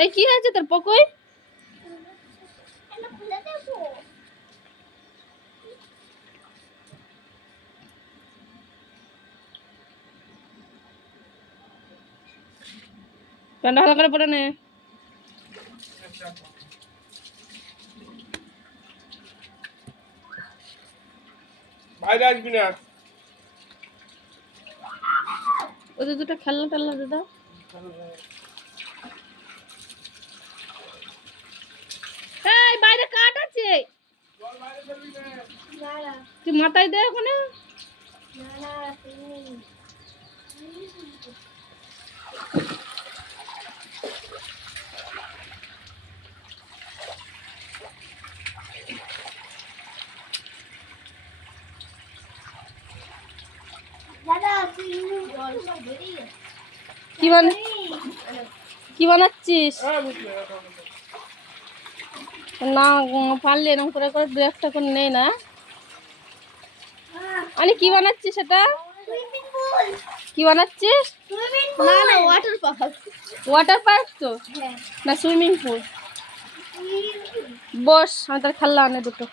এই কি হয়েছে তোর পকই? প্যান্ডা ভালো করে পরে নে। বাইরে আসবি না। ওদের দুটো খেলনা টেলনা দাদা। এই বাইরে কাট আছে, তুই মাথায় দে ওখানে। কি বানাচ্ছিস? না পারলে এরকম করে করে দু একটা করে নেই না। আরে কি বানাচ্ছিস এটা? কি বানাচ্ছিস? না না ওয়াটার পার্ক। ওয়াটার পার্ক তো না সুইমিং পুল। বস আমি তার খেলনা আনে দুটো।